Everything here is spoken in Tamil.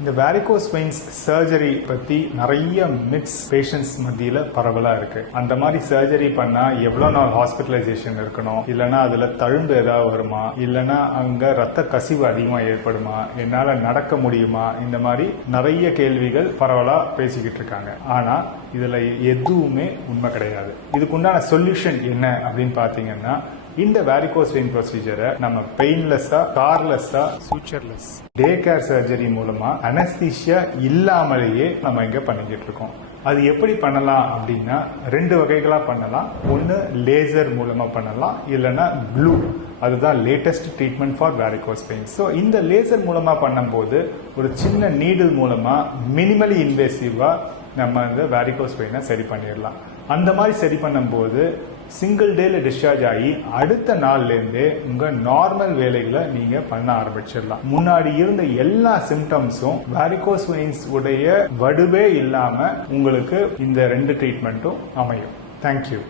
இந்த வேரிகோஸ் வெயின்ஸ் சர்ஜரி பத்தி நிறைய மித்ஸ் பேஷண்ட்ஸ் மத்தியில பரவலா இருக்கு. அந்த மாதிரி சர்ஜரி பண்ணா எவ்வளவு நாள் ஹாஸ்பிட்டலைசேஷன் இருக்கணும், இல்லைன்னா அதுல தழும்பு ஏதாவது வருமா, இல்லைன்னா அங்க ரத்த கசிவு அதிகமா ஏற்படுமா, என்னால நடக்க முடியுமா, இந்த மாதிரி நிறைய கேள்விகள் பரவலா பேசிக்கிட்டு இருக்காங்க. ஆனா இதுல எதுவுமே உண்மை கிடையாது. இதுக்குண்டான சொல்யூஷன் என்ன அப்படின்னு பாத்தீங்கன்னா, இந்த வேரிகோஸ் வெயின் ப்ரொசீஜரை நம்ம பெயின்லெஸ்ஸா, கார்லெஸ்ஸா, சூச்சர்லெஸ் டே கேர் சர்ஜரி மூலமா அனஸ்தீசியா இல்லாமலேயே நம்ம இங்க பண்ணிக்கிட்டு இருக்கோம். அது எப்படி பண்ணலாம் அப்படின்னா, ரெண்டு வகைகளா பண்ணலாம். ஒன்னு லேசர் மூலமா பண்ணலாம், இல்லைன்னா க்ளூ. அதுதான் latest treatment for varicose vein. So இந்த லேசர் மூலமா பண்ணும்போது ஒரு சின்ன நீடில் மூலமா மினிமலி இன்வேசிவா நம்ம இந்த வேரிகோஸ் வெயினை சரி பண்ணிடலாம். அந்த மாதிரி சரி பண்ணும்போது சிங்கிள் டேல டிஸ்சார்ஜ் ஆகி அடுத்த நாள்ல இருந்தே உங்க நார்மல் வேலைகளை நீங்க பண்ண ஆரம்பிச்சிடலாம். முன்னாடி இருந்த எல்லா சிம்டம்ஸும் வேரிகோஸ் வெயின்ஸ் உடைய வடுவே இல்லாம உங்களுக்கு இந்த ரெண்டு ட்ரீட்மெண்ட்டும் அமையும். தேங்க்யூ.